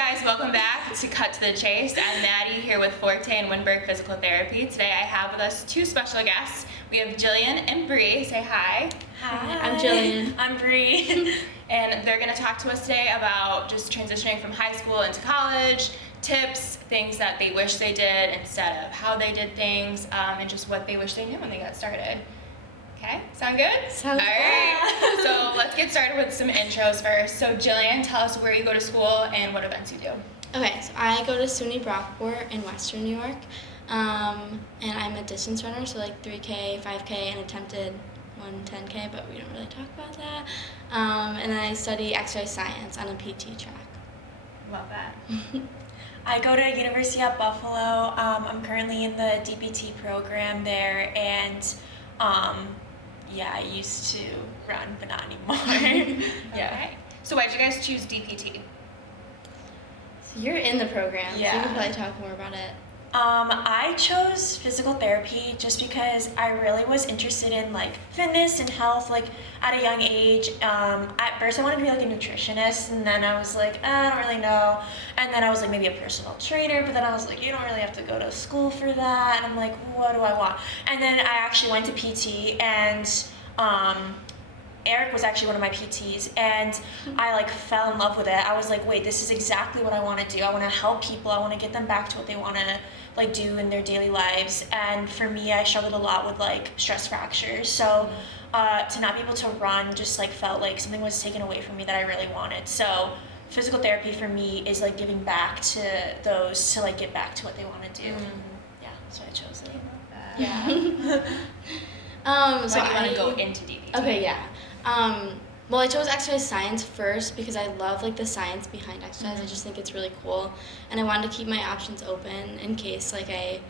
guys, welcome back to Cut to the Chase. I'm Maddy here with Forte and Winberg Physical Therapy. Today I have with us two special guests. We have Jillian and Bree. Say hi. Hi. I'm Jillian. I'm Bree. And they're going to talk to us today about just transitioning from high school into college, tips, things that they wish they did instead of how they did things, and just what they wish they knew when they got started. Okay, sound good? Sounds All right, so let's get started with some intros first. So Jillian, tell us where you go to school and what events you do. Okay, so I go to SUNY Brockport in Western New York, and I'm a distance runner, so like 3K, 5K, and attempted 10K, but we don't really talk about that. And then I study exercise science on a PT track. Love that. I go to University at Buffalo. I'm currently in the DPT program there, and I used to run, but not anymore. Yeah. Okay. So why did you guys choose DPT? So you're in the program, so you Yeah. can probably talk more about it. I chose physical therapy just because I really was interested in like fitness and health like at a young age. At first I wanted to be like a nutritionist, and then I was like, I don't really know. And then I was like maybe a personal trainer, but then I was like, you don't really have to go to school for that. And I'm like, what do I want? And then I actually went to PT, and Eric was actually one of my PTs, and I like fell in love with it. I was like, wait, this is exactly what I want to do. I want to help people. I want to get them back to what they want to like do in their daily lives. And for me, I struggled a lot with like stress fractures. So to not be able to run just like felt like something was taken away from me that I really wanted. So physical therapy for me is like giving back to those to like get back to what they want to do. Yeah, so I chose it. Yeah. Why So do you want I to go into DPT? Okay, yeah. Well, I chose exercise science first because I love like the science behind exercise. I just think it's really cool, and I wanted to keep my options open in case like I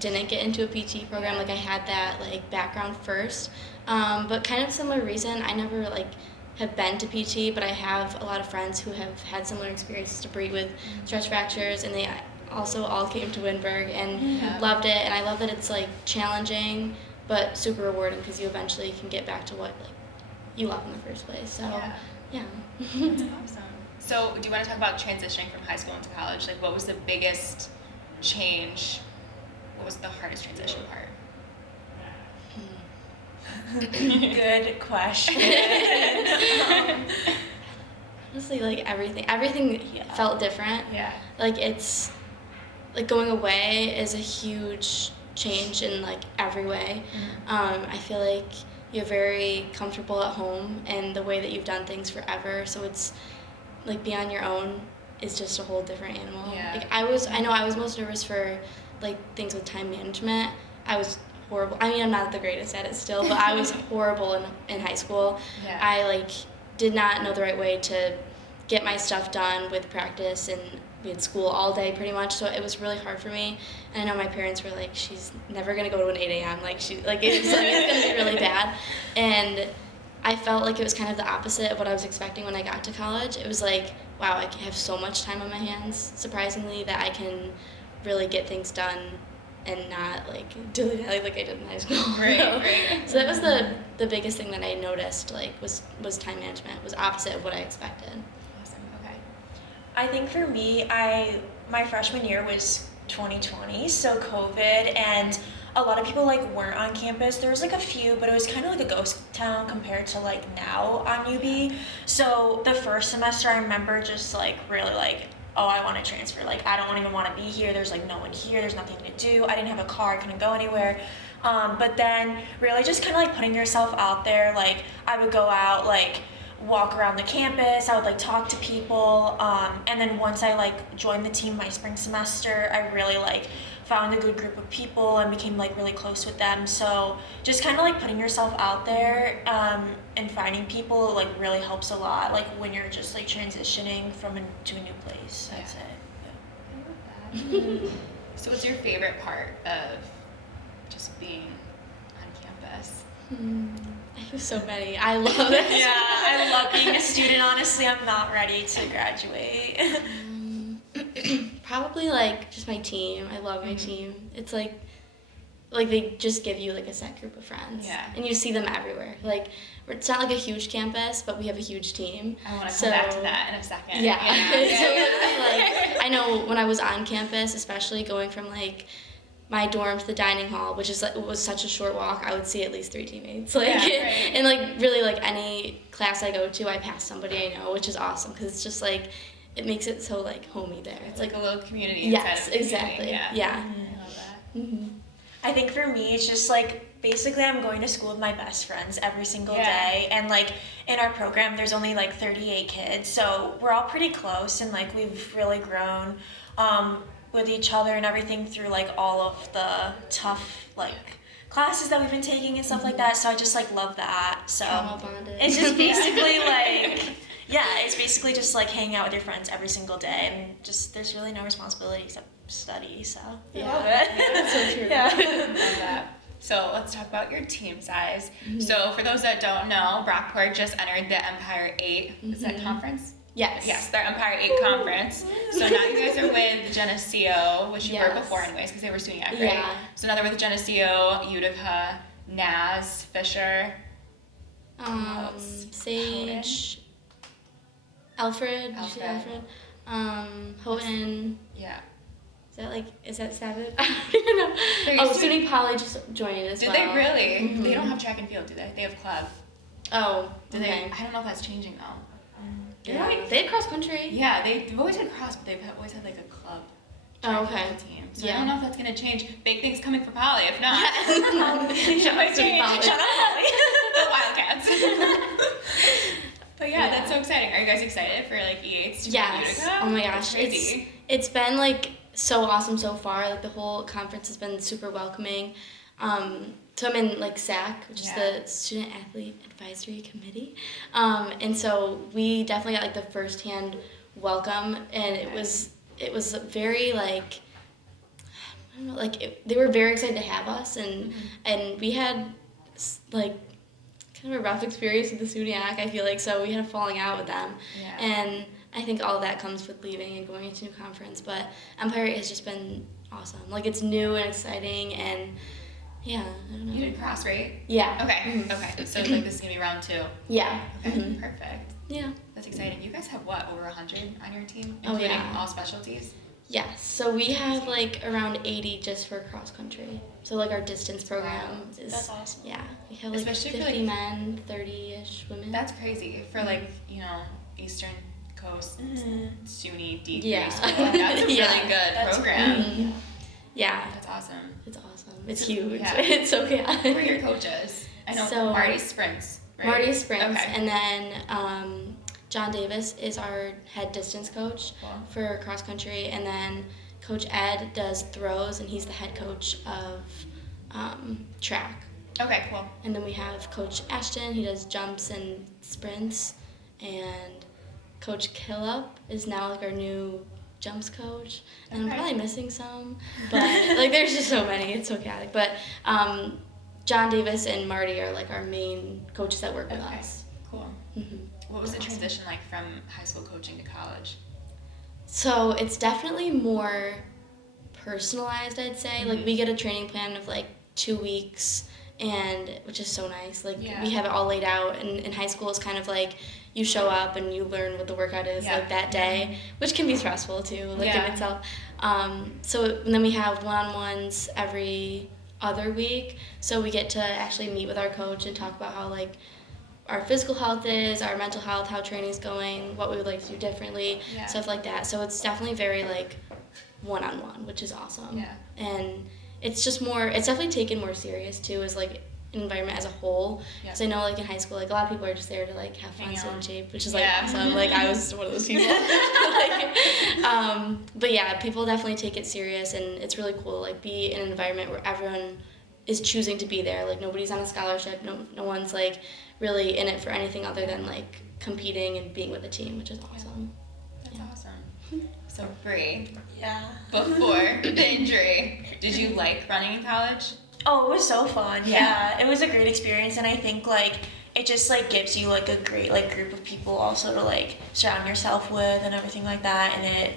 didn't get into a PT program. Like I had that like background first, but kind of similar reason. I never like have been to PT, but I have a lot of friends who have had similar experiences to Bree with stress fractures, and they also all came to Winberg and loved it. And I love that it's like challenging but super rewarding because you eventually can get back to what like you love in the first place. So yeah. That's awesome. So do you want to talk about transitioning from high school into college? Like what was the biggest change? What was the hardest transition part? Good question. Honestly, like everything felt different. Yeah. Like it's like going away is a huge change in like every way. I feel like you're very comfortable at home and the way that you've done things forever, so it's like being on your own is just a whole different animal. Yeah. Like I was most nervous for like things with time management. I was horrible. I mean, I'm not the greatest at it still, but I was horrible in high school. Yeah. I like did not know the right way to get my stuff done with practice, and we had school all day pretty much, so it was really hard for me. And I know my parents were like, she's never gonna go to an 8 a.m. Like it's gonna be really bad. And I felt like it was kind of the opposite of what I was expecting when I got to college. It was like, wow, I have so much time on my hands, surprisingly, that I can really get things done and not like dilly-dally like I did in high school. Right. So that was the biggest thing that I noticed, like was time management. It was opposite of what I expected. Awesome. Okay. I think for me, my freshman year was 2020, so COVID, and a lot of people like weren't on campus. There was like a few, but it was kind of like a ghost town compared to like now on UB. So the first semester, I remember just like really like, oh, I want to transfer. Like I don't even want to be here. There's like no one here. There's nothing to do. I didn't have a car. I couldn't go anywhere. But then really just kind of like putting yourself out there. Like I would go out like walk around the campus. I would like talk to people, and then once I like joined the team my spring semester, I really like found a good group of people and became like really close with them. So just kind of like putting yourself out there and finding people like really helps a lot, like when you're just like transitioning to a new place. That's it. So what's your favorite part of just being on campus? I was so many. I love it. Yeah, I love being a student. Honestly, I'm not ready to graduate. Probably like just my team. I love my team. It's like they just give you like a set group of friends. Yeah. And you see them everywhere. Like it's not like a huge campus, but we have a huge team. I want to come back to that in a second. Yeah. Yeah. So like, I know when I was on campus, especially going from like my dorm to the dining hall, which is like, it was such a short walk, I would see at least 3 teammates. Like, and like really like any class I go to, I pass somebody I know, which is awesome because it's just like, it makes it so like homey there. It's like a little community. Yes, inside of the exactly. community. Yeah. I love that. Mm-hmm. I think for me, it's just like basically I'm going to school with my best friends every single day, and like in our program, there's only like 38 kids, so we're all pretty close, and like we've really grown with each other and everything through like all of the tough like classes that we've been taking and stuff like that. So I just like love that. So Trauma bonded. it's just basically like. Yeah, it's basically just like hanging out with your friends every single day, and just there's really no responsibility except study, so I love it. Yeah, that's so true. Love that. So let's talk about your team size. So for those that don't know, Brockport just entered the Empire 8. Is that conference? Yes. Yes, their Empire 8 conference. So now you guys are with Geneseo, which you were before anyways, because they were SUNYAC, right? Yeah. So now they're with Geneseo, Utica, Naz, Fisher. Sage, Alfred. Did you say Alfred? Houghton. Yeah. Is that Savage? I don't even know. Oh, SUNY Poly just joined as Did well. they really? Mm-hmm. They don't have track and field, do they? They have club. Oh, Do okay. they? I don't know if that's changing though. Yeah. They had cross country. Yeah, they've always had cross, but they've always had like a club. Oh, okay. Team. So Yeah. I don't know if that's gonna change. Big things coming for Poly. If not, Shout might out to change. Poly. Shout out Molly. The Wildcats. But yeah, that's so exciting. Are you guys excited for like E8s to be in Yes. Utica? Oh my That's gosh. crazy. It's been like so awesome so far. Like the whole conference has been super welcoming. So I'm in like SAC, which is the Student Athlete Advisory Committee. And so we definitely got like the firsthand welcome, and it was very like, I don't know, like they were very excited to have us, and we had like kind of a rough experience with the SUNYAC, I feel like, so we had a falling out with them. Yeah. And I think all of that comes with leaving and going into a new conference, but Empire 8 has just been awesome. Like, it's new and exciting, and yeah, I don't know. You did cross, right? Yeah. Okay. Okay. So like this is gonna be round 2. Yeah. Okay. Mhm. Perfect. Yeah. That's exciting. You guys have what, over 100 on your team, Oh, including yeah. all specialties? Yes. So we have like around 80 just for cross country. So like our distance program is. That's awesome. Yeah. We have like Especially for, 50 like- men, 30-ish women. That's crazy for like, you know, Eastern Coast SUNY D3 Yeah. school. That's a really Yeah. good That's program. Mhm. Yeah. That's awesome. It's awesome. It's huge. Yeah. It's so chaotic. Who are your coaches? I know So- Marty sprints, right? Marty sprints, Okay. and then John Davis is our head distance coach Cool. for cross country, and then Coach Ed does throws, and he's the head coach of track. Okay, cool. And then we have Coach Ashton, he does jumps and sprints, and Coach Killup is now like our new jumps coach, and Okay. I'm probably missing some, but like there's just so many, it's so chaotic. But John Davis and Marty are like our main coaches that work with Okay. us. Cool. Mm-hmm. What was the transition like from high school coaching to college? So it's definitely more personalized, I'd say. Like we get a training plan of like 2 weeks, and which is so nice. Like Yeah. we have it all laid out, and in high school it's kind of like you show up and you learn what the workout is like that day, which can be stressful too, like in itself. And then we have one-on-ones every other week, so we get to actually meet with our coach and talk about how like our physical health is, our mental health, how training's going, what we would like to do differently, stuff like that. So it's definitely very like one-on-one, which is awesome. Yeah. And it's just more, it's definitely taken more serious too as like an environment as a whole. Because I know like in high school, like a lot of people are just there to like have fun, stay in shape, which is like awesome. Like I was one of those people. But yeah, people definitely take it serious, and it's really cool to like be in an environment where everyone is choosing to be there. Like nobody's on a scholarship, no one's like really in it for anything other than like competing and being with a team, which is awesome. That's awesome. So Bree, Yeah. before the injury, did you like running in college? Oh, it was so fun. Yeah. Yeah. It was a great experience, and I think like it just like gives you like a great like group of people also to like surround yourself with and everything like that, and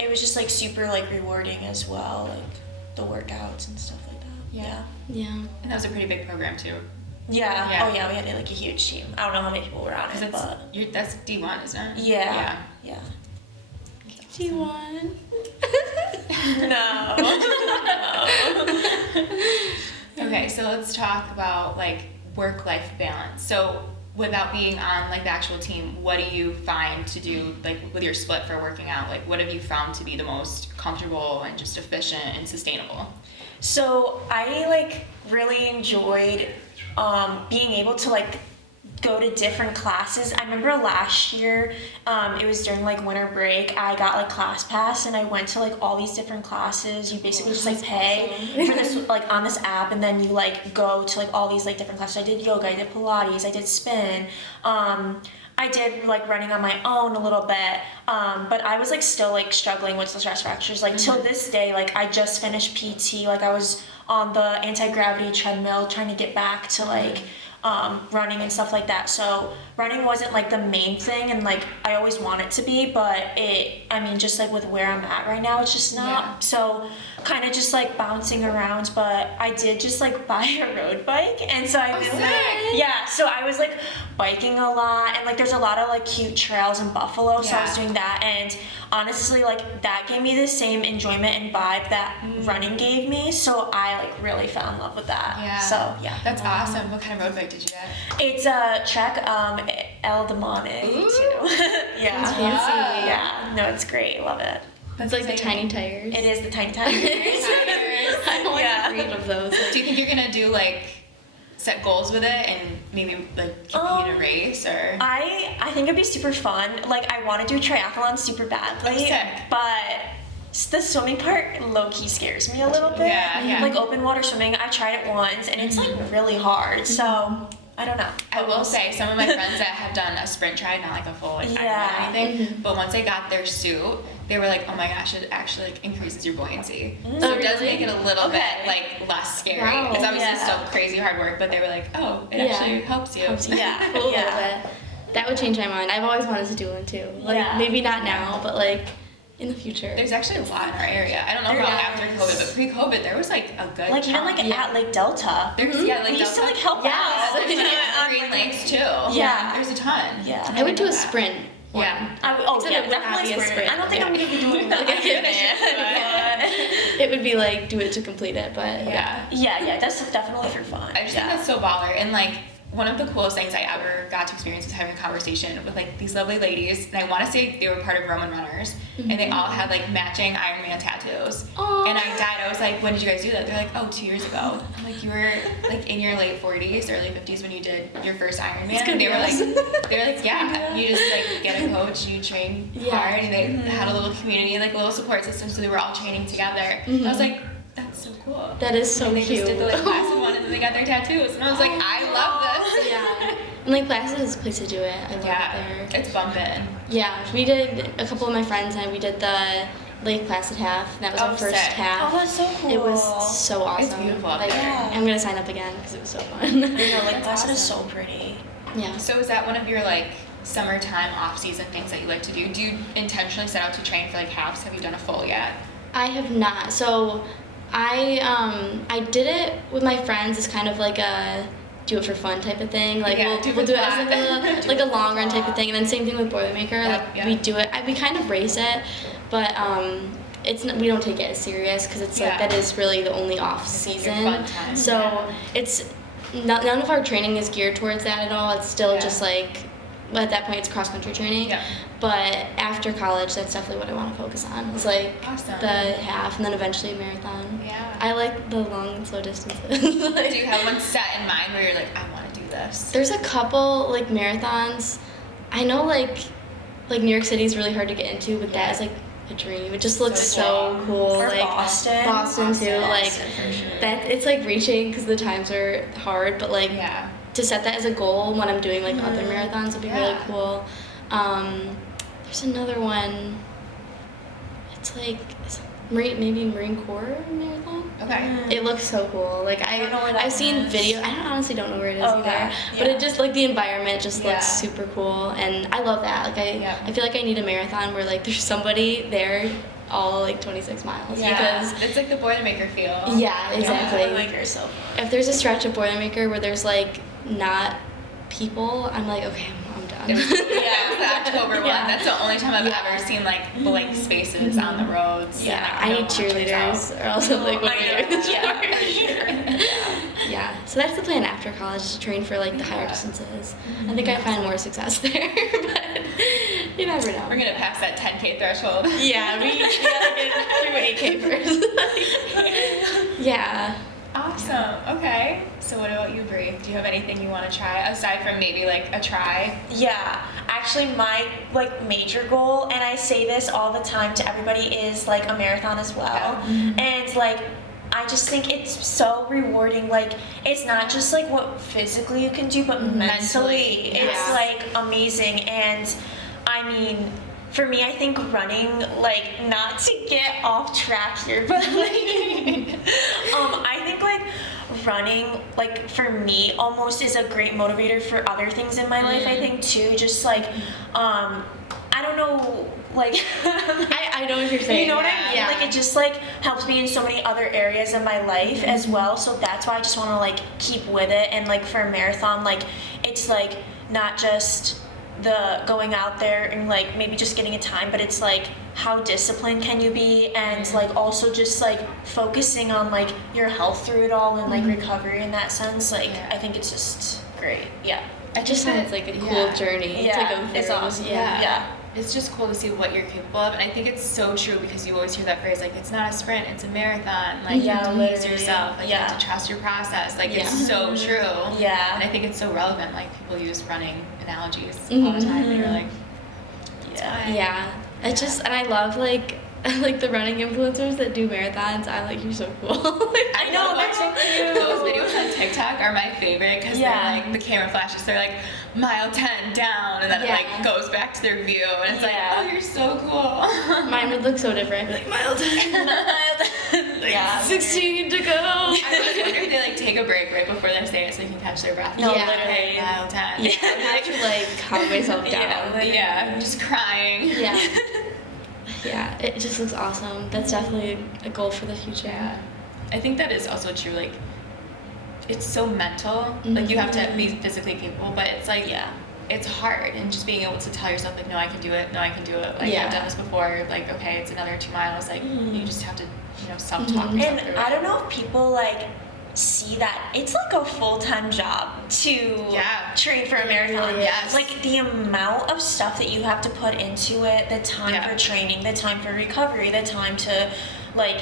it was just like super like rewarding as well, like the workouts and stuff like that. Yeah. Yeah. And that was a pretty big program too. Yeah. Yeah. Oh yeah, we had like a huge team. I don't know how many people were on it, Because but that's D1, isn't it? yeah. Yeah. Do you want? No. Okay, so let's talk about like work-life balance. So without being on like the actual team, what do you find to do like with your split for working out? Like what have you found to be the most comfortable and just efficient and sustainable? So I like really enjoyed being able to like go to different classes. I remember last year, it was during like winter break, I got like class pass and I went to like all these different classes. You basically just like pay for this like on this app, and then you like go to like all these like different classes. I did yoga, I did Pilates, I did spin. I did like running on my own a little bit, but I was like still like struggling with the stress fractures. Like till this day, like I just finished PT, like I was on the anti-gravity treadmill trying to get back to like running and stuff like that. So running wasn't like the main thing, and like I always want it to be, but I mean just like with where I'm at right now, it's just not. Yeah. So kind of just like bouncing around, but I did just like buy a road bike, and so I've been like, yeah, so I was like biking a lot, and like there's a lot of like cute trails in Buffalo, so I was doing that, and honestly like that gave me the same enjoyment and vibe that running gave me, so I like really fell in love with that. Yeah. So yeah. That's awesome. What kind of road bike did you get? It's a Trek El Demone too. Yeah. That's fancy. Yeah. No, it's great. Love it. It's like the tiny tires. It is the tiny tires. I want Yeah. 3 of those. Do you think you're gonna do like set goals with it and maybe like compete in a race or? I think it'd be super fun. Like I want to do triathlon super badly, sick. but the swimming part low key scares me a little bit. Yeah. Like open water swimming, I tried it once and it's like really hard. So I don't know. I will say some of my friends that have done a sprint try, not like a full like Ironman or anything, but once they got their suit, they were like, oh my gosh, it actually like increases your buoyancy. So it does make it a little bit like less scary. Wow. It's obviously still crazy hard work, but they were like, oh, it actually helps you. Yeah. A little Yeah. bit. That would change my mind. I've always wanted to do one too. Like maybe not now, but like in the future. There's actually a lot in our area. I don't know about after COVID, but pre-COVID there was like a good Like even chunk. like at Lake Delta. There's like We used to like help Yes. out. yeah, Green Lakes too. Yeah. There's a ton. Yeah. I would do a sprint. one. Yeah. Except it would not definitely be a sprint. I don't think I'm gonna be doing that. It would be like do it to complete it, but Yeah, that's definitely for fun. I just think that's so baller. And like one of the coolest things I ever got to experience was having a conversation with like these lovely ladies, and I want to say they were part of Roman Runners, and they all had like matching Ironman tattoos. Aww. And I died. I was like, when did you guys do that? They're like, oh, 2 years ago. I'm like, you were like in your late 40s, early 50s when you did your first Ironman. And they were like, yeah, you just like get a coach, you train hard, and they had a little community, like a little support system, so they were all training together. And I was like, that's so cool. That is so and they cute. just did the like classic one, and then they got their tattoos, and I was like, I love this. Yeah. And like Placid is a place to do it. I love it there. It's bumping. Yeah, we did, a couple of my friends and I, we did the Lake Placid half. That was our first sick. half. Oh, that's so cool. It was so awesome. It's beautiful up Like, there. I'm gonna sign up again because it was so fun. You know, like That's Placid is awesome. so pretty. Yeah. So is that one of your like summertime off-season things that you like to do? Do you intentionally set out to train for like halves? Have you done a full yet? I have not. So I did it with my friends as kind of like a do it for fun type of thing. Like Yeah, we'll do it as do like it a long run type of thing. And then same thing with Boilermaker. Yeah, Like yeah. we do it. We kind of race it, but it's not, we don't take it as serious because it's like that is really the only off season. fun time. So it's none of our training is geared towards that at all. It's still just like. But at that point, it's cross country training. Yeah. But after college, that's definitely what I want to focus on. It's like Awesome. the half, and then eventually a marathon. Yeah. I like the long and slow distances. Like, Do you have one set in mind where you're like, I want to do this? there's a couple like marathons. I know like New York City is really hard to get into, but that is like a dream. It just looks so cool. Or like Boston. Boston too. Like Boston for sure. that. It's like reaching because the times are hard, but like. Yeah. To set that as a goal when I'm doing like other marathons would be really Yeah. cool. There's another one. It's like maybe Marine Corps marathon. Okay. It looks so cool. Like I don't know where that I've seen is. video. I honestly don't know where it is Okay, either. But yeah. it just like the environment just Yeah. looks super cool, and I love that. Like Yeah. I feel like I need a marathon where like there's somebody there all like 26 miles because. It's like the Boilermaker feel. Yeah, exactly. Boilermaker is so fun. If there's a stretch of Boilermaker where there's like not people, I'm like, okay, I'm done. one. It was the October one. Yeah. That's the only time I've Yeah. ever seen like blank spaces on the roads. Yeah. I no need one turns cheerleaders, out. or else I'm like, what I am I know. doing this Yeah, for? for sure. Yeah, so that's the plan after college, is to train for like the higher distances. I think I find more success there, but you never know. We're gonna pass that 10K threshold. Yeah, we gotta get through 8K first. Yeah. Awesome. Okay. So what about you, Bri? Do you have anything you want to try aside from maybe like a try? Yeah, actually my like major goal, and I say this all the time to everybody, is like a marathon as well. And like I just think it's so rewarding. Like it's not just like what physically you can do, but mentally it's yeah. like amazing. And I mean, for me, I think running, like, not to get off track here, but like, I think like running, like for me, almost is a great motivator for other things in my life. I think too, just like, I don't know, like, I know what you're saying. you know what I mean? Yeah. Like it just like helps me in so many other areas of my life as well. So that's why I just want to like keep with it. And like for a marathon, like it's like not just the going out there and like maybe just getting a time, but it's like how disciplined can you be, and like also just like focusing on like your health through it all, and like recovery in that sense. Like I think it's just great. Yeah. It just sounds like a cool journey to go through. It's awesome. Yeah. Yeah. It's just cool to see what you're capable of, and I think it's so true because you always hear that phrase like it's not a sprint, it's a marathon. Like you have to ease literally. yourself, like you have to trust your process. Like it's so true. Yeah. And I think it's so relevant. Like people use running analogies all the time, and you're like, Yeah. It just, and I love like the running influencers that do marathons. I'm like, you're so cool. I know, they're so cute. Those videos on TikTok are my favorite because they're like the camera flashes. They're like mile 10 down, and then it like goes back to their view, and it's like, oh, you're so cool. Mine would look so different. Like mile 10, like 16 to go. I wonder if they like take a break right before they say it so they can catch their breath. No, Yeah. literally. Mile 10. Yeah, I have to like calm myself down. Yeah, just crying. Yeah. Yeah, it just looks awesome. That's definitely a goal for the future. Yeah. I think that is also true. Like, it's so mental. Like, you have to be physically capable, but it's like, it's hard. And just being able to tell yourself, like, no, I can do it. No, I can do it. Like, I've done this before. Like, okay, it's another 2 miles. Like, you just have to, you know, self-talk yourself And through I it. don't know if people like see that it's like a full-time job to train for a marathon. Yes. Like the amount of stuff that you have to put into it, the time for training, the time for recovery, the time to like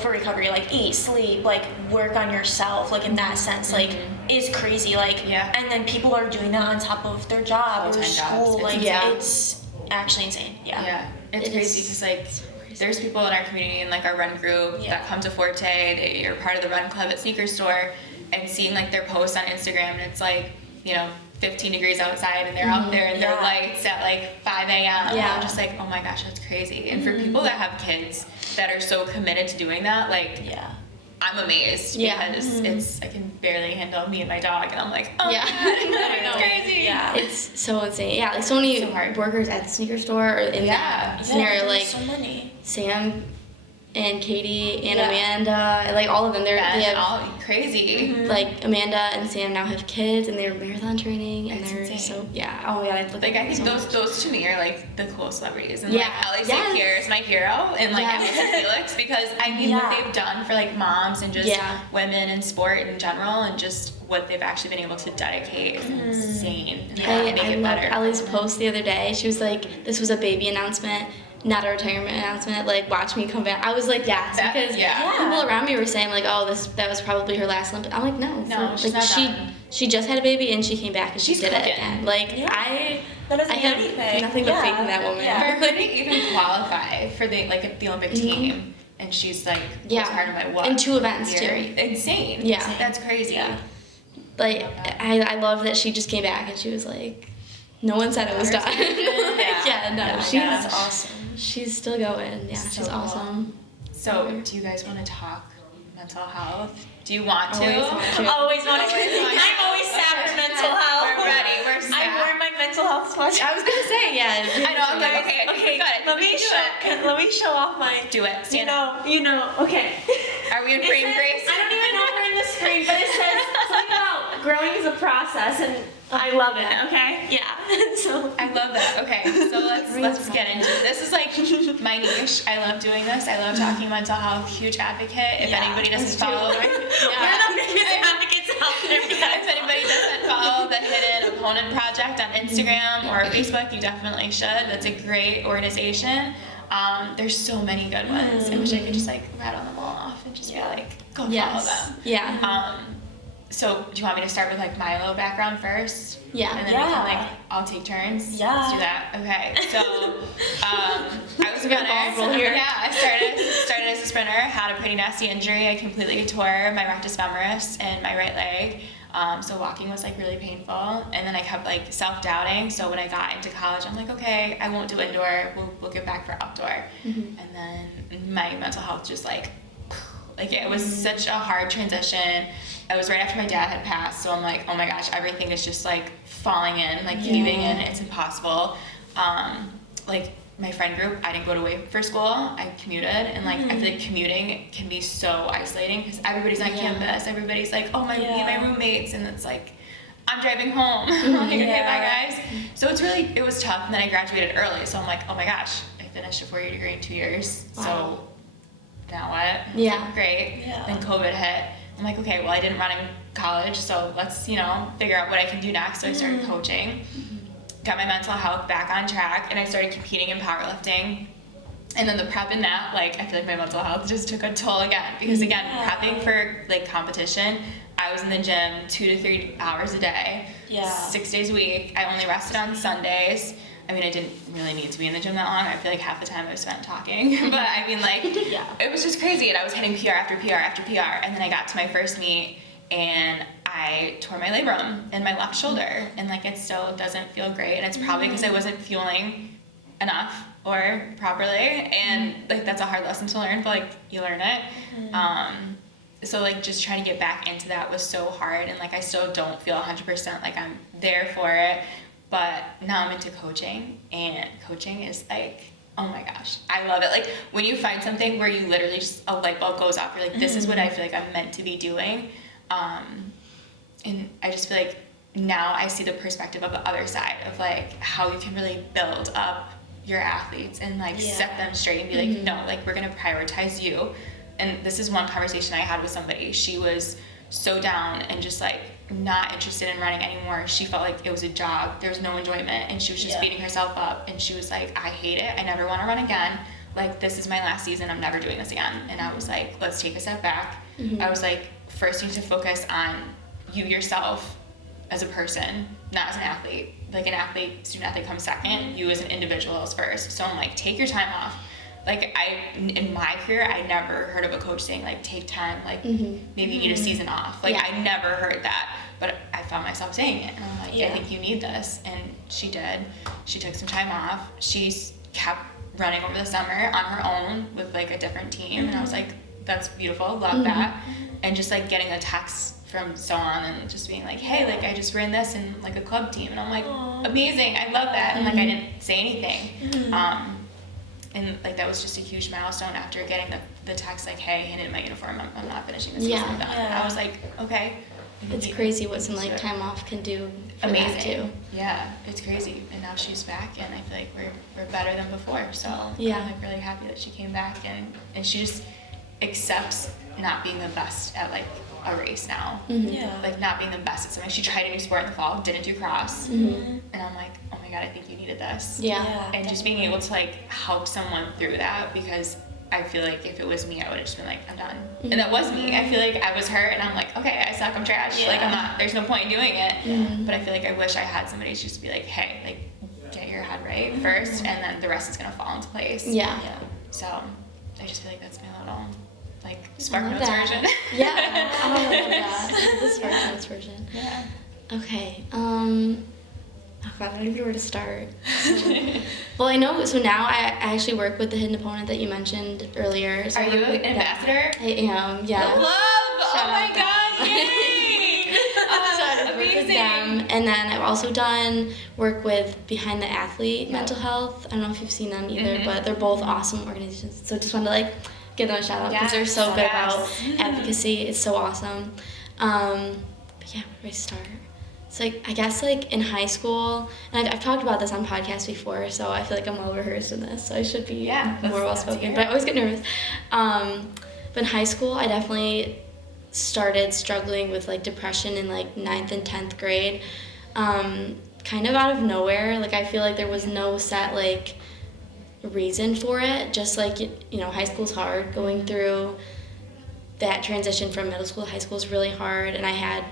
for recovery, like eat, sleep, like work on yourself, like in that sense, like is crazy. Like and then people are doing that on top of their job or Full-time school. jobs. Like Yeah. it's actually insane. Yeah, it's It crazy is because like there's people in our community and like our run group that come to Forte. You're part of the run club at Sneaker Store, and seeing like their posts on Instagram, and it's like, you know, 15 degrees outside, and they're out there in their lights at like 5 a.m. Yeah. I'm just like, oh my gosh, that's crazy. And for people that have kids that are so committed to doing that, like I'm amazed because it's I can barely handle me and my dog, and I'm like, oh Yeah. my God, I know. it's crazy. Yeah. It's so insane. Yeah, like so many So hard. workers at the sneaker store or in that scenario, there's like so many. Sam and Katie and Yeah. Amanda, and like all of them. They And have all crazy. like Amanda and Sam now have kids, and they're marathon training, and It's they're insane. so oh my god, I look Like at I them think so those to me are like the cool celebrities, and Yeah. like Ellie Yes. St. Pierre is my hero, and like Yes. Emily Felix, because I mean what they've done for like moms and just women in sport in general, and just what they've actually been able to dedicate is insane. And make I it loved better. Ellie's post the other day. She was like, "This was a baby announcement, not a retirement announcement. Like, watch me come back." I was like, "Yes," because people around me were saying like, "Oh, that was probably her last Olympic." I'm like, "No, she's like not done. she just had a baby and she came back and She's she did cooking. it again." Like That doesn't I mean have anything. nothing but faith in that woman. For her to even qualify for the Olympic team, and she's like was part of my what in 2 events year. too. Insane. Yeah. That's crazy. Like I love that she just came back and she was like, no one said it was done. That's awesome. She's still going. Yeah, she's cool. awesome. So, do you guys want to talk mental health? Do you want to? Always want to. I'm always sad for mental health. We're ready. We're sad. I wore my mental health sweatshirt. I was gonna say, yeah. I know. I'm like, okay, good. Let me show off my. Do it. Stand You know. Okay. Are we in frame, Grace? I don't even know if we're in the screen, but it says something about growing is a process, and I love it. Okay. Yeah. So I love that. Okay, so let's get into it. This is like my niche. I love doing this. I love talking mental health. Huge advocate. If anybody doesn't follow, we're the biggest advocates out there. if anybody doesn't follow the Hidden Opponent Project on Instagram or Facebook, you definitely should. That's a great organization. There's so many good ones. I wish I could just like rattle them all off and just be like, go follow them. Yeah. So do you want me to start with like my little background first? Yeah. And then we can like all take turns. Yeah. Let's do that. Okay. So I was a runner. Here. Yeah. I started as a sprinter. Had a pretty nasty injury. I completely tore my rectus femoris and my right leg. So walking was like really painful, and then I kept like self-doubting. So when I got into college, I'm like, okay, I won't do indoor. We'll get back for outdoor. And then my mental health just like it was such a hard transition. It was right after my dad had passed, so I'm like, oh my gosh, everything is just like falling in, like caving in. It's impossible. Like my friend group, I didn't go away for school. I commuted, and like I feel like commuting can be so isolating because everybody's on campus. Everybody's like, oh me and my roommates, and it's like I'm driving home. Like, okay, bye guys. So it was tough. And then I graduated early, so I'm like, oh my gosh, I finished a 4-year degree in 2 years. Wow. So now what? Yeah. Great. Yeah. Then COVID hit. I'm like, okay, well I didn't run in college, so let's figure out what I can do next. So I started coaching. Got my mental health back on track, and I started competing in powerlifting. And then the prep in that, like, I feel like my mental health just took a toll again. Because again, prepping for like competition, I was in the gym 2 to 3 hours a day, 6 days a week. I only rested on Sundays. I mean, I didn't really need to be in the gym that long. I feel like half the time I was spent talking. But I mean, like, it was just crazy. And I was hitting PR after PR after PR. And then I got to my first meet, and I tore my labrum in my left shoulder, and like it still doesn't feel great, and it's probably because I wasn't fueling enough or properly, and like that's a hard lesson to learn, but like you learn it. So like just trying to get back into that was so hard, and like I still don't feel 100% like I'm there for it, but now I'm into coaching, and coaching is like, oh my gosh, I love it. Like when you find something where you literally just a light bulb goes off, you're like, this is what I feel like I'm meant to be doing. And I just feel like now I see the perspective of the other side of like how you can really build up your athletes and like set them straight and be like, no, like we're gonna prioritize you. And this is one conversation I had with somebody. She was so down and just like not interested in running anymore. She felt like it was a job. There was no enjoyment, and she was just beating herself up. And she was like, I hate it. I never want to run again. Like this is my last season. I'm never doing this again. And I was like, let's take a step back. I was like, first you need to focus on you yourself as a person, not as an athlete. Like an athlete, student athlete comes second, you as an individual is first. So I'm like, take your time off. Like in my career, I never heard of a coach saying like, take time, like maybe you need a season off. Like I never heard that, but I found myself saying it, and I'm like, I think you need this. And she did. She took some time off. She kept running over the summer on her own with like a different team, and I was like, that's beautiful, love that. And just like getting a text from someone and just being like, hey, like I just ran this in like a club team, and I'm like, amazing, I love that. And like I didn't say anything. And like that was just a huge milestone after getting the text like, hey, hand in my uniform, I'm not finishing this season. I'm done. I was like, okay. It's crazy what some like time off can do for that too. Yeah, it's crazy. And now she's back, and I feel like we're better than before. So I'm like really happy that she came back, and she just accepts not being the best at like a race now. Like not being the best at something. She tried a new sport in the fall, didn't do cross, and I'm like, oh my god, I think you needed this. And just being able to like help someone through that, because I feel like if it was me, I would have just been like, I'm done. And that was me. I feel like I was hurt, and I'm like, okay, I suck, I'm trash. Like I'm not, there's no point in doing it. But I feel like I wish I had somebody to just be like, hey, like get your head right first, and then the rest is gonna fall into place. So I just feel like that's my little like Spark Notes version. I love that. The Spark Notes version. Okay. Oh God, I don't even know where to start. Well, I know. So now I actually work with the Hidden Opponent that you mentioned earlier. So Are you an ambassador? I am. Yeah. Love! Shout oh my out God! Yay! So I work with them, and then I've also done work with Behind the Athlete Mental Health. I don't know if you've seen them either, but they're both awesome organizations. So just wanted to like give them a shout out because they're so good about advocacy. It's so awesome. yeah, where do I start? So I guess like in high school, and I've talked about this on podcasts before, so I feel like I'm well rehearsed in this, so I should be more well spoken. But I always get nervous. But in high school, I definitely started struggling with like depression in like 9th and 10th grade, kind of out of nowhere. Like I feel like there was no set like reason for it. Just like high school's hard. Going through that transition from middle school to high school is really hard, and I had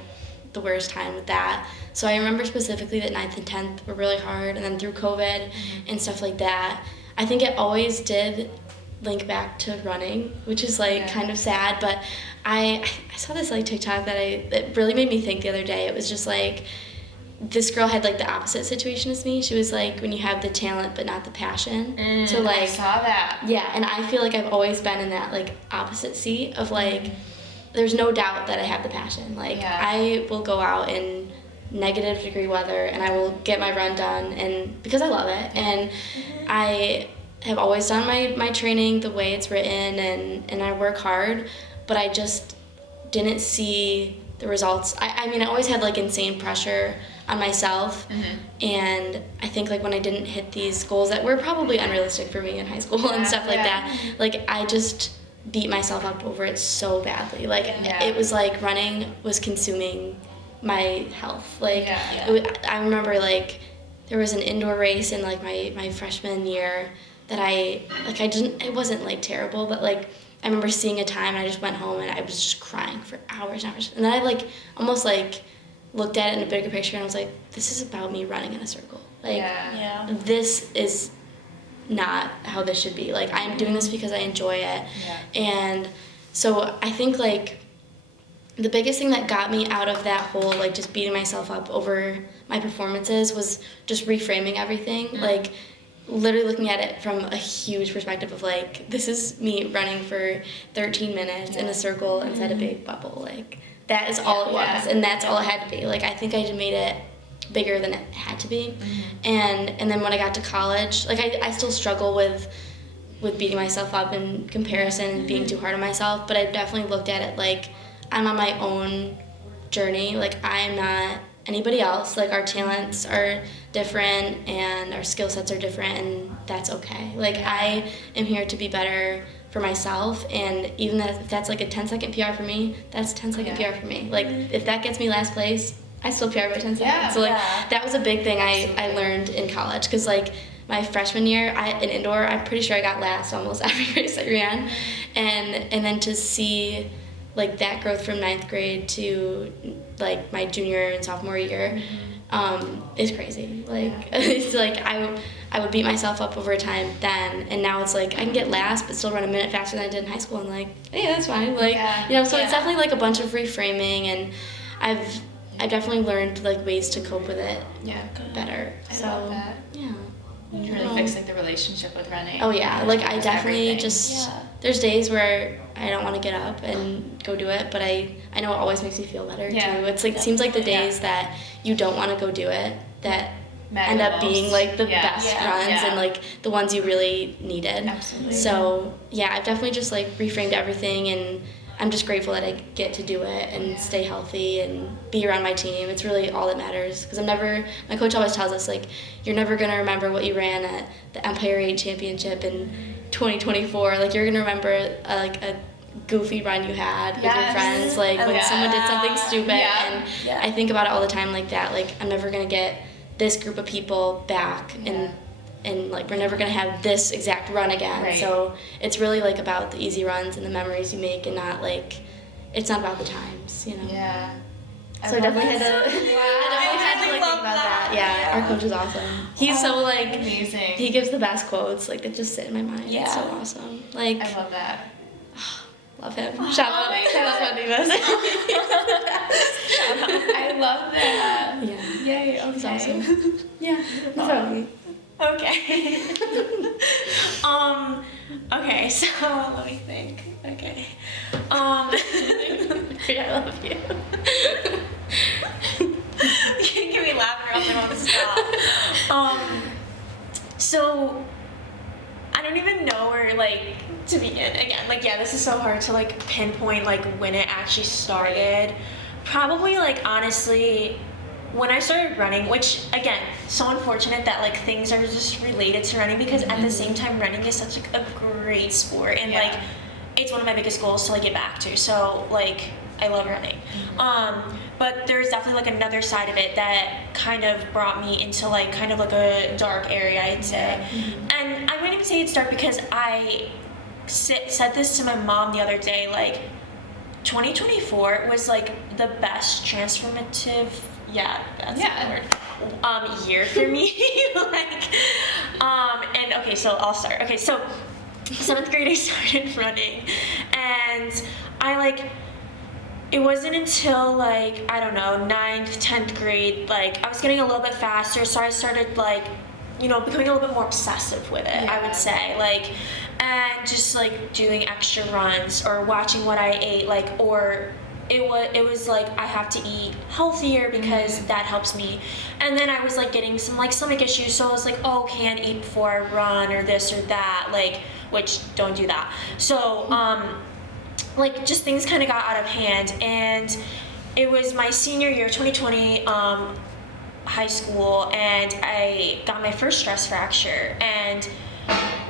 the worst time with that. So I remember specifically that 9th and 10th were really hard, and then through COVID and stuff like that, I think it always did link back to running, which is like kind of sad. But I saw this like TikTok that really made me think the other day. It was just like, this girl had like the opposite situation as me. She was like, when you have the talent but not the passion. So like, I saw that. Yeah, and I feel like I've always been in that like opposite seat of like, there's no doubt that I have the passion. Like I will go out in negative degree weather and I will get my run done, and because I love it, and I have always done my training the way it's written, and I work hard, but I just didn't see the results. I mean, I always had like insane pressure on myself, and I think like when I didn't hit these goals that were probably unrealistic for me in high school and stuff like that, like I just beat myself up over it so badly. Like it was like running was consuming my health. Like I remember like there was an indoor race in like my freshman year that it wasn't like terrible, but like I remember seeing a time and I just went home and I was just crying for hours and hours. And then I like almost like looked at it in a bigger picture and I was like, this is about me running in a circle. Like this is not how this should be. Like I'm doing this because I enjoy it. And so I think like the biggest thing that got me out of that whole like just beating myself up over my performances was just reframing everything. Like literally looking at it from a huge perspective of like, this is me running for 13 minutes in a circle inside a big bubble. Like that is all it was, and that's all it had to be. Like I think I just made it bigger than it had to be. And then when I got to college, like I still struggle with beating myself up in comparison and being too hard on myself, but I definitely looked at it like I'm on my own journey. Like I'm not anybody else. Like our talents are different and our skill sets are different, and that's okay. Like I am here to be better for myself, and even if that's like a 10-second PR for me, that's 10-second PR for me. Like if that gets me last place, I still PR by 10 seconds. So like that was a big thing I learned in college, because like my freshman year in indoor, I'm pretty sure I got last almost every race I ran, and then to see like that growth from 9th grade to like my junior and sophomore year is crazy. Like it's like I would beat myself up over time then, and now it's like I can get last but still run a minute faster than I did in high school, and like hey, that's fine. Like so it's definitely like a bunch of reframing, and I've definitely learned like ways to cope with it better. I love that. You really fix like the relationship with running. Oh yeah, like I definitely just there's days where I don't want to get up and go do it, but I know it always makes me feel better too. It's like it seems like the days that you don't want to go do it that end up being like the best runs and like the ones you really needed. Absolutely. So yeah, I've definitely just like reframed everything, and I'm just grateful that I get to do it and stay healthy and be around my team. It's really all that matters, because my coach always tells us like, you're never going to remember what you ran at the Empire 8 Championship in 2024. Like you're going to remember like a goofy run you had with your friends, like when someone did something stupid. And I think about it all the time like that. Like I'm never going to get this group of people back, and like we're never gonna have this exact run again. So it's really like about the easy runs and the memories you make, and not like it's not about the times, you know. So I definitely had to think about that. Our coach is awesome. He's so like amazing. He gives the best quotes like that just sit in my mind. It's so awesome. Like I love that. Love him. Shout out Divas. I love that. Yay. Okay. It's awesome. That's about me. Okay. Okay, so let me think. Okay. I love you. You can give me laughter, else I won't stop. So I don't even know where like to begin again. Like this is so hard to like pinpoint like when it actually started. Probably, like, honestly, when I started running, which, again, so unfortunate that, like, things are just related to running, because at the same time, running is such a great sport, and, like, it's one of my biggest goals to, like, get back to, so, like, I love running. But there's definitely, like, another side of it that kind of brought me into, like, kind of, like, a dark area, I'd say. And I wouldn't even say it's dark, because I said this to my mom the other day, like, 2024 was, like, the best transformative, that's the word, year for me. Like, and okay, so I'll start. Okay, so 7th grade I started running, and I, like, it wasn't until, like, I don't know, 9th, 10th grade, like, I was getting a little bit faster, so I started, like, you know, becoming a little bit more obsessive with it, I would say, like, and just, like, doing extra runs, or watching what I ate, like, or it was like, I have to eat healthier because that helps me. And then I was, like, getting some, like, stomach issues, so I was like, oh, can't eat before I run, or this or that, like, which, don't do that. So, like, just things kind of got out of hand, and it was my senior year, 2020, high school, and I got my first stress fracture. And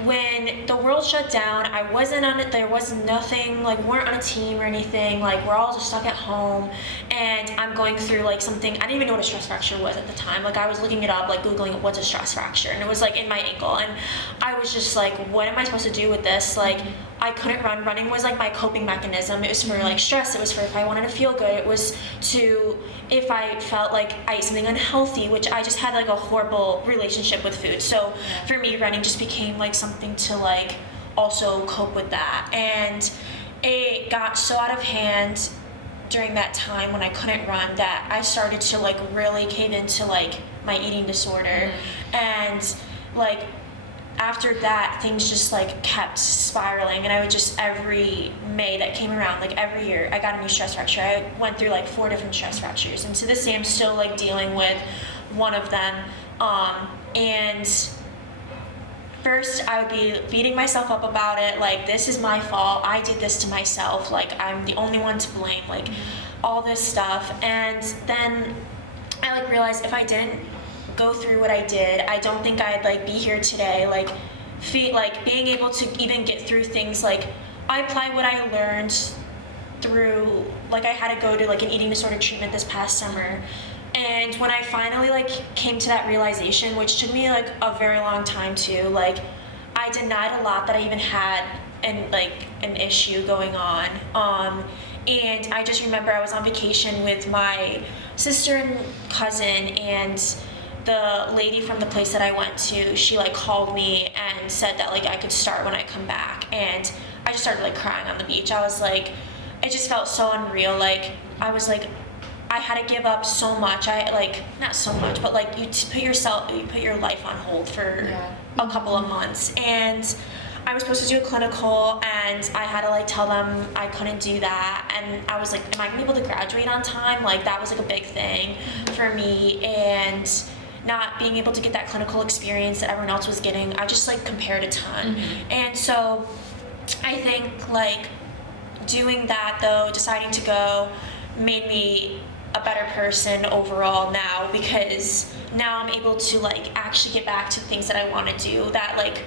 when the world shut down, I wasn't on it, there was nothing, like, we weren't on a team or anything, like, we're all just stuck at home, and I'm going through, like, something, I didn't even know what a stress fracture was at the time, like, I was looking it up, like, Googling what's a stress fracture, and it was, like, in my ankle, and I was just like, what am I supposed to do with this? Like, I couldn't run. Running was, like, my coping mechanism. It was for, like, stress. It was for if I wanted to feel good. It was to if I felt like I ate something unhealthy, which I just had, like, a horrible relationship with food. So for me, running just became, like, something to, like, also cope with that. And it got so out of hand during that time when I couldn't run that I started to, like, really cave into, like, my eating disorder. And, like, after that, things just, like, kept spiraling, and I would just, every May that came around, like, every year, I got a new stress fracture. I went through, like, 4 different stress fractures, and to this day, I'm still, like, dealing with one of them. And first, I would be beating myself up about it, like, this is my fault, I did this to myself, like, I'm the only one to blame, like, all this stuff. And then I, like, realized if I didn't go through what I did, I don't think I'd, like, be here today, like, being able to even get through things. Like, I applied what I learned through, like, I had to go to, like, an eating disorder treatment this past summer, and when I finally, like, came to that realization, which took me, like, a very long time too, like, I denied a lot that I even had an issue going on, and I just remember I was on vacation with my sister and cousin, and the lady from the place that I went to, she, like, called me and said that, like, I could start when I come back, and I just started, like, crying on the beach. I was like, it just felt so unreal. Like, I was like, I had to give up so much. I, like, not so much, but, like, you put your life on hold for a couple of months, and I was supposed to do a clinical, and I had to, like, tell them I couldn't do that, and I was like, am I gonna be able to graduate on time? Like, that was, like, a big thing for me, and not being able to get that clinical experience that everyone else was getting, I just, like, compared a ton. And so I think, like, doing that, though, deciding to go, made me a better person overall now, because now I'm able to, like, actually get back to things that I want to do that, like,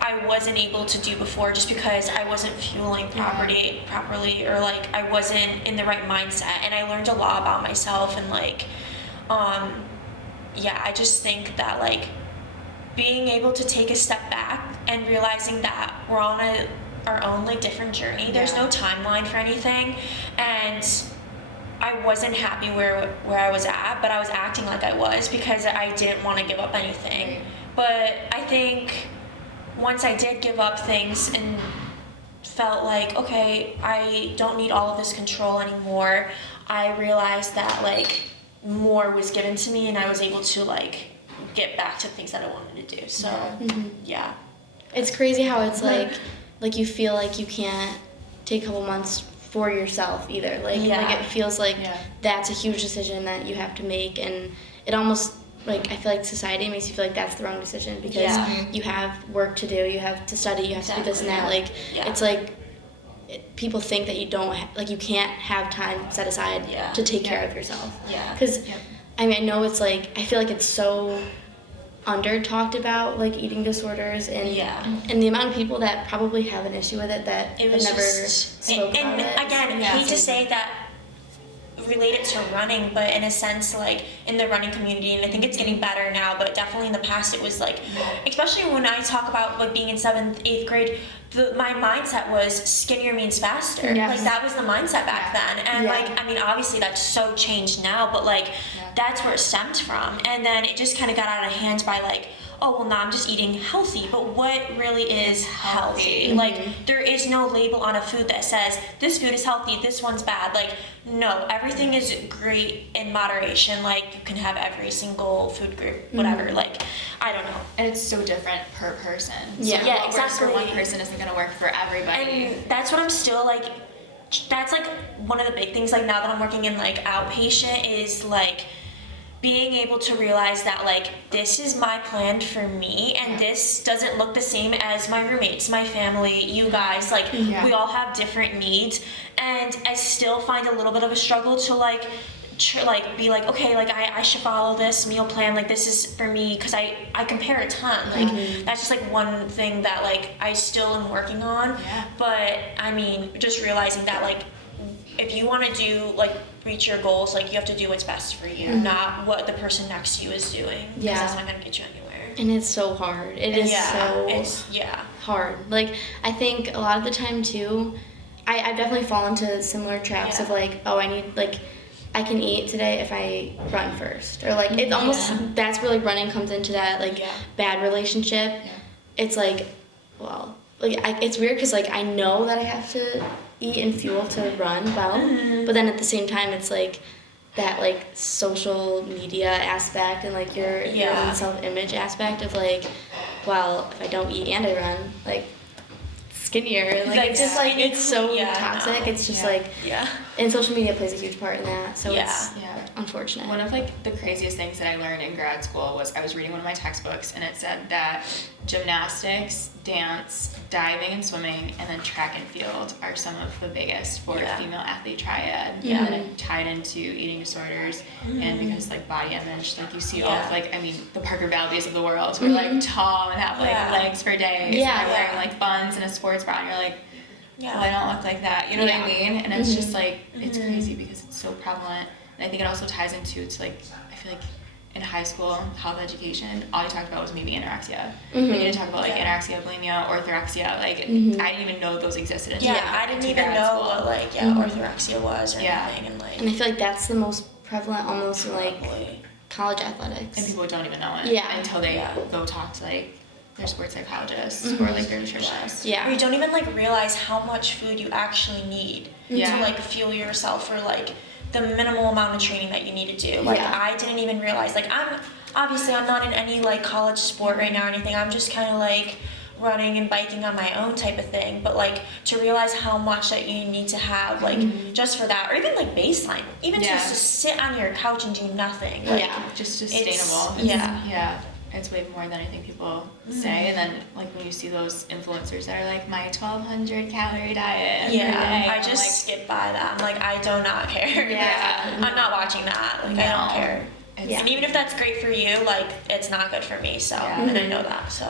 I wasn't able to do before, just because I wasn't fueling properly, or, like, I wasn't in the right mindset. And I learned a lot about myself, and, like, I just think that, like, being able to take a step back and realizing that we're on our own, like, different journey. There's no timeline for anything, and I wasn't happy where I was at, but I was acting like I was because I didn't want to give up anything. But I think once I did give up things and felt like, okay, I don't need all of this control anymore, I realized that, like, more was given to me, and I was able to, like, get back to things that I wanted to do. So It's crazy how it's like you feel like you can't take a couple months for yourself either. Like it feels like that's a huge decision that you have to make, and it almost, like, I feel like society makes you feel like that's the wrong decision because you have work to do, you have to study, you have to do this and that. Like it's like people think that you don't like you can't have time set aside to take care of yourself. Yeah. Because I mean, I know it's like I feel like it's so under talked about, like eating disorders, and and the amount of people that probably have an issue with it that it was never just, spoke about and it. again, hate to say that related to running, but in a sense, like in the running community, and I think it's getting better now, but definitely in the past it was like, especially when I talk about like being in 7th, 8th grade, my mindset was skinnier means faster. Like that was the mindset back then, and like I mean obviously that's so changed now, but like that's where it stemmed from, and then it just kind of got out of hand by like, oh well, now I'm just eating healthy, but what really is healthy? Like there is no label on a food that says this food is healthy, this one's bad. Like no, everything is great in moderation. Like you can have every single food group, whatever. Like I don't know. And it's so different per person. Yeah, So yeah, what works for exactly. one person isn't going to work for everybody. And that's what I'm still like, that's like one of the big things, like now that I'm working in like outpatient, is like being able to realize that like this is my plan for me, and this doesn't look the same as my roommates, my family, you guys. Like we all have different needs, and I still find a little bit of a struggle to like be like, okay, like I should follow this meal plan, like this is for me, because I compare a ton. Like that's just like one thing that like I still am working on. But I mean, just realizing that like if you want to do like reach your goals, like you have to do what's best for you, not what the person next to you is doing, because that's not going to get you anywhere. And it's so hard. It is so hard. Like I think a lot of the time too, I definitely fall into similar traps of like, oh, I need like I can eat today if I run first, or like it almost that's where like running comes into that like bad relationship. It's like, well, like it's weird because like I know that I have to eat and fuel to run well, but then at the same time it's like that like social media aspect and like your own self-image aspect of like, well, if I don't eat and I run, like skinnier, like it's just like it's so toxic. It's just like and social media plays a huge part in that, so it's unfortunate. One of like the craziest things that I learned in grad school was I was reading one of my textbooks, and it said that gymnastics, dance, diving and swimming, and then track and field are some of the biggest for a female athlete triad. And then it tied into eating disorders, and because like body image, like you see all of like, I mean, the Parker Valdeys of the world who are like tall and have like legs for days, and they're wearing like buns and a sports bra, and you're like, well, I don't look like that, you know what I mean? And it's just like, it's crazy because it's so prevalent. And I think it also ties into, it's like, I feel like in high school, health education, all you talked about was maybe anorexia. Like you didn't talk about like anorexia, bulimia, orthorexia. Like I didn't even know those existed until I didn't even know what like orthorexia was or anything, and like. And I feel like that's the most prevalent almost in like college athletics. And people don't even know it until they go talk to like their sports psychologists or like their nutritionists. Or you don't even like realize how much food you actually need to like fuel yourself, or like the minimal amount of training that you need to do. Like I didn't even realize, like I'm not in any like college sport right now or anything. I'm just kind of like running and biking on my own type of thing, but like to realize how much that you need to have like just for that, or even like baseline, even just to sit on your couch and do nothing, like just sustainable. It's way more than I think people say. And then like when you see those influencers that are like my 1,200 calorie diet every day, I just like, skip by that. I'm like, I do not care. I'm not watching that. Like I don't care. And even if that's great for you, like it's not good for me, so and I know that, so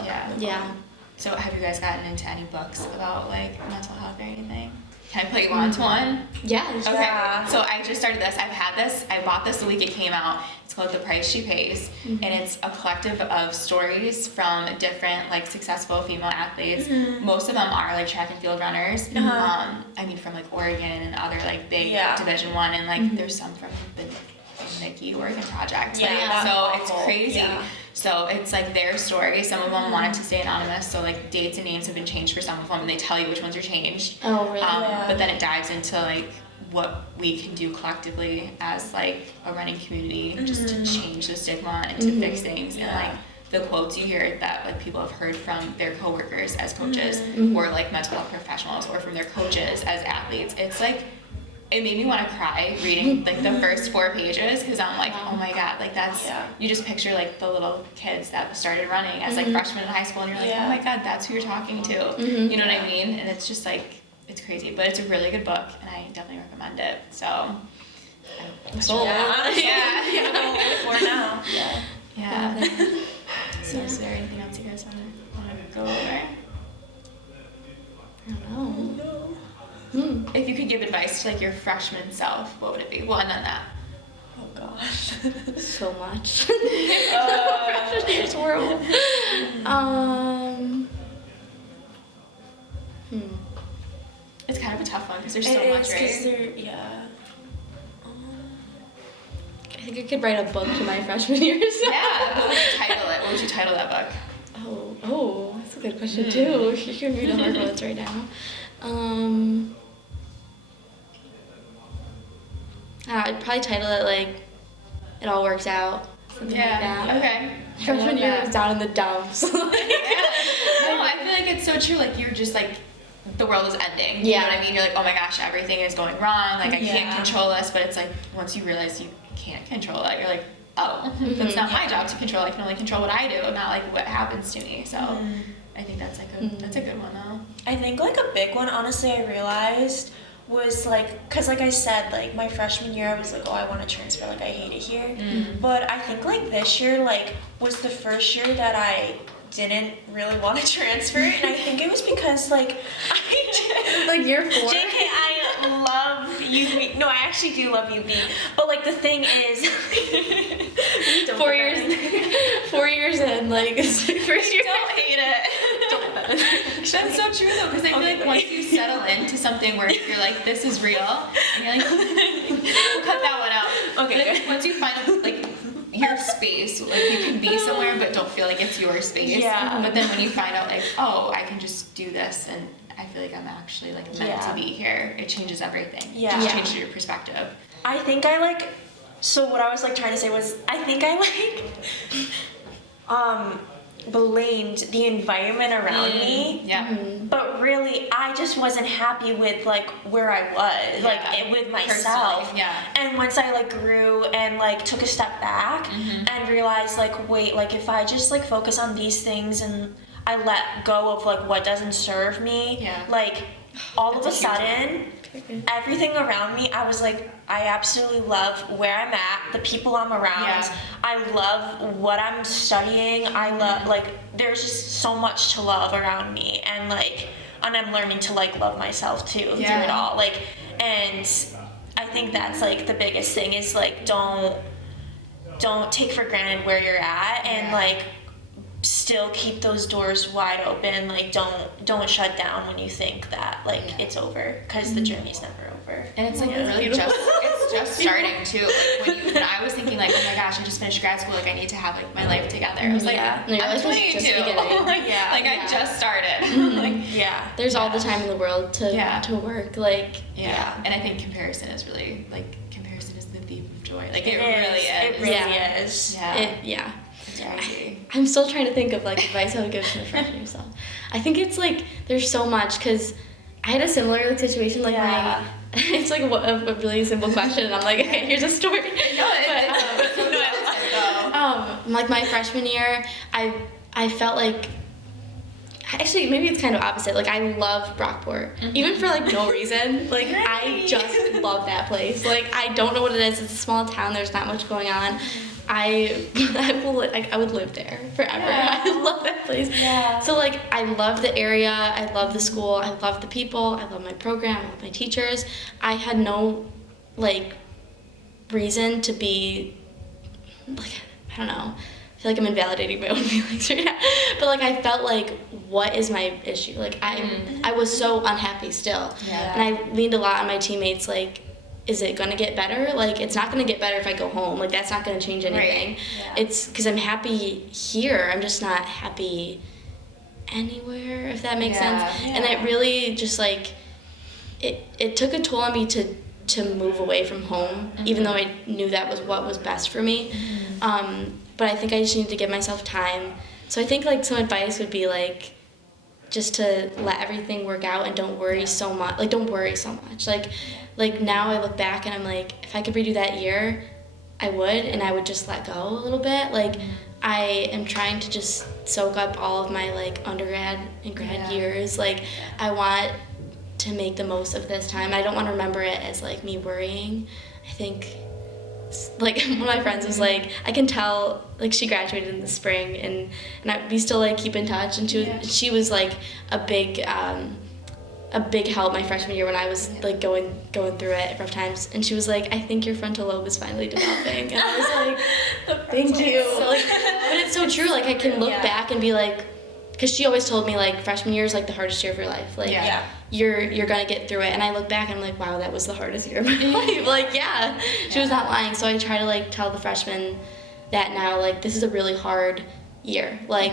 So have you guys gotten into any books about like mental health or anything? Can I put you on to one? Okay. So I just started this. I bought this the week it came out. It's called The Price She Pays, and it's a collective of stories from different like successful female athletes. Most of them are like track and field runners. I mean, from like Oregon and other like big Division I, and like there's some from the Nikki Oregon Project. So it's crazy. So it's like their story. Some of them wanted to stay anonymous, so like dates and names have been changed for some of them, and they tell you which ones are changed. Oh, really? But then it dives into like what we can do collectively as like a running community just to change the stigma and to fix things. And like the quotes you hear that like people have heard from their coworkers as coaches or like mental health professionals or from their coaches as athletes. It's like, it made me want to cry reading like the first 4 pages, because I'm like, oh my god, like that's you just picture like the little kids that started running as like freshmen in high school, and you're like, oh my god, that's who you're talking to. You know what I mean? And it's just like, it's crazy, but it's a really good book, and I definitely recommend it. So, I'm sold. Yeah. For now. Yeah. So, is there anything else you guys want to go over? I don't know. If you could give advice to like your freshman self, what would it be? Well, and then that. Oh gosh. So much. Freshman year's horrible. It's kind of a tough one because there's so much, right? Yeah. I think I could write a book to my freshman year. So. Yeah. What would you title it? What would you title that book? Oh, that's a good question too. You can read the hard ones right now. I'd probably title it like "It All Works Out." Something like that. Okay. Freshman year was down in the dumps. No, I feel like it's so true. Like you're just like the world is ending. You know what I mean? You're like, oh my gosh, everything is going wrong. Like I can't control this. But it's like once you realize you can't control it, you're like, oh, that's not my job to control. I can only control what I do, not like what happens to me. So I think that's like that's a good one though. I think like a big one, honestly, I realized was like, cause like I said, like my freshman year, I was like, oh, I want to transfer, like I hate it here. But I think like this year, like was the first year that I didn't really want to transfer, and I think it was because like Like year 4. JK, I love UB. No, I actually do love UB. But like the thing is, 4 years. 4 years in, like it's like first year. don't hate it. Don't. That's so true though, because I feel like once you settle into something where you're like, this is real, and you're like, we'll cut that one out. Okay, But good. once you find like your space, like you can be somewhere but don't feel like it's your space. Yeah. But then when you find out like, oh, I can just do this and I feel like I'm actually like meant to be here, it changes everything. Yeah. It just Yeah. changes your perspective. I think I like. So what I was like trying to say was, I think I like blamed the environment around me. Yeah. But really, I just wasn't happy with like where I was, like with myself. Personally, yeah. And once I like grew and like took a step back and realized like, wait, like if I just like focus on these things and I let go of like what doesn't serve me, like all of a sudden, everything around me, I was like, I absolutely love where I'm at, the people I'm around. Yeah. I love what I'm studying. I love, like, there's just so much to love around me. And, like, and I'm learning to, like, love myself, too, through it all. Like, and I think that's, like, the biggest thing is, like, don't take for granted where you're at and, like, still keep those doors wide open. Like don't shut down when you think that like it's over, because the journey's never over. And it's like really just starting too. Like when I was thinking like, oh my gosh, I just finished grad school, like I need to have like my life together. I was like, I'm 22. I just started. Like There's all the time in the world to work. Like and I think comparison is really comparison is the thief of joy. Like it really is. It really is. Yeah. It's crazy. I'm still trying to think of like advice I would give to my freshman year self. I think it's like there's so much, because I had a similar like situation. Like it's like a really simple question, and I'm like, okay, here's a story. Like my freshman year, I felt like. Actually, maybe it's kind of opposite. Like, I love Brockport. Even for, like, no reason. Like, I just love that place. Like, I don't know what it is. It's a small town. There's not much going on. I would live there forever. I love that place. So, like, I love the area. I love the school. I love the people. I love my program. I love my teachers. I had no, like, reason to be, like, I don't know. I feel like I'm invalidating my own feelings right now. But, like, I felt like, what is my issue? Like, I was so unhappy still. And I leaned a lot on my teammates, like, is it going to get better? Like, it's not going to get better if I go home. Like, that's not going to change anything. It's because I'm happy here. I'm just not happy anywhere, if that makes sense. And it really just, like, it took a toll on me to move away from home, even though I knew that was what was best for me. But I think I just need to give myself time. So I think, like, some advice would be, like, just to let everything work out and don't worry so much. Like, don't worry so much. Like now I look back and I'm like, if I could redo that year, I would, and I would just let go a little bit. Like, I am trying to just soak up all of my, like, undergrad and grad years. Like, I want to make the most of this time. I don't want to remember it as like me worrying. I think like one of my friends was like, I can tell, like she graduated in the spring and we still like keep in touch, and she was like a big help my freshman year when I was like going through it rough times, and she was like, I think your frontal lobe is finally developing, and I was like, thank you. Like, but it's so true. Like I can look back and be like, because she always told me like freshman year is like the hardest year of your life. Like you're gonna get through it. And I look back and I'm like, wow, that was the hardest year of my life. Like she was not lying. So I try to like tell the freshmen that now, like this is a really hard year. Like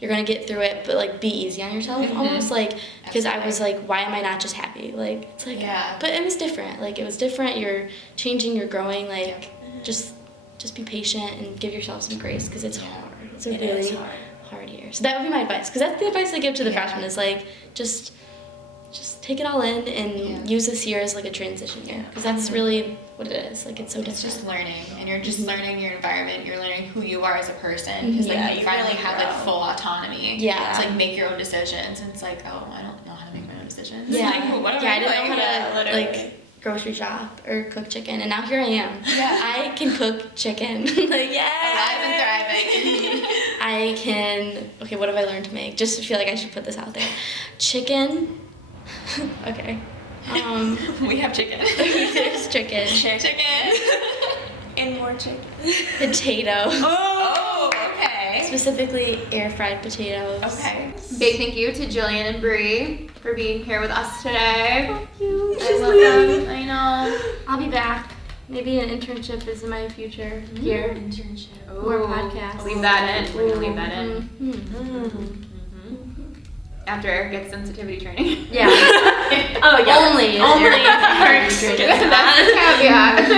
you're gonna get through it, but like be easy on yourself almost, like because I was like, why am I not just happy? Like it's like but it was different. Like it was different. You're changing, you're growing. Like just be patient and give yourself some grace, because it's hard. It's a really hard year. So that would be my advice, because that's the advice I give to the freshmen is like just take it all in and use this year as like a transition year, because that's really what it is. Like it's so different. It's just learning, and you're just learning your environment. You're learning who you are as a person, because like you finally have like full autonomy. To like make your own decisions, and it's like, oh, I don't know how to make my own decisions. Like, what am I didn't know how to like grocery shop or cook chicken, and now here I am. I can cook chicken. Like alive and thriving. I can. Okay, what have I learned to make? Just feel like I should put this out there. Chicken. Okay. We have chicken. There's chicken. And more chicken. Potatoes. Oh, okay. Specifically air fried potatoes. Okay. Big thank you to Jillian and Bree for being here with us today. Thank you. I love them. I know. I'll be back. Maybe an internship is in my future here. Internship. More podcasts. Leave that in. We're gonna leave that in. After Eric gets sensitivity training. Yeah. Only. That's the caveat.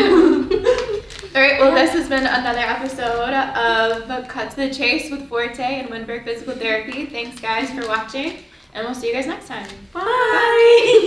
All right. Well, this has been another episode of Cut to the Chase with Forte and Windberg Physical Therapy. Thanks, guys, for watching, and we'll see you guys next time. Bye.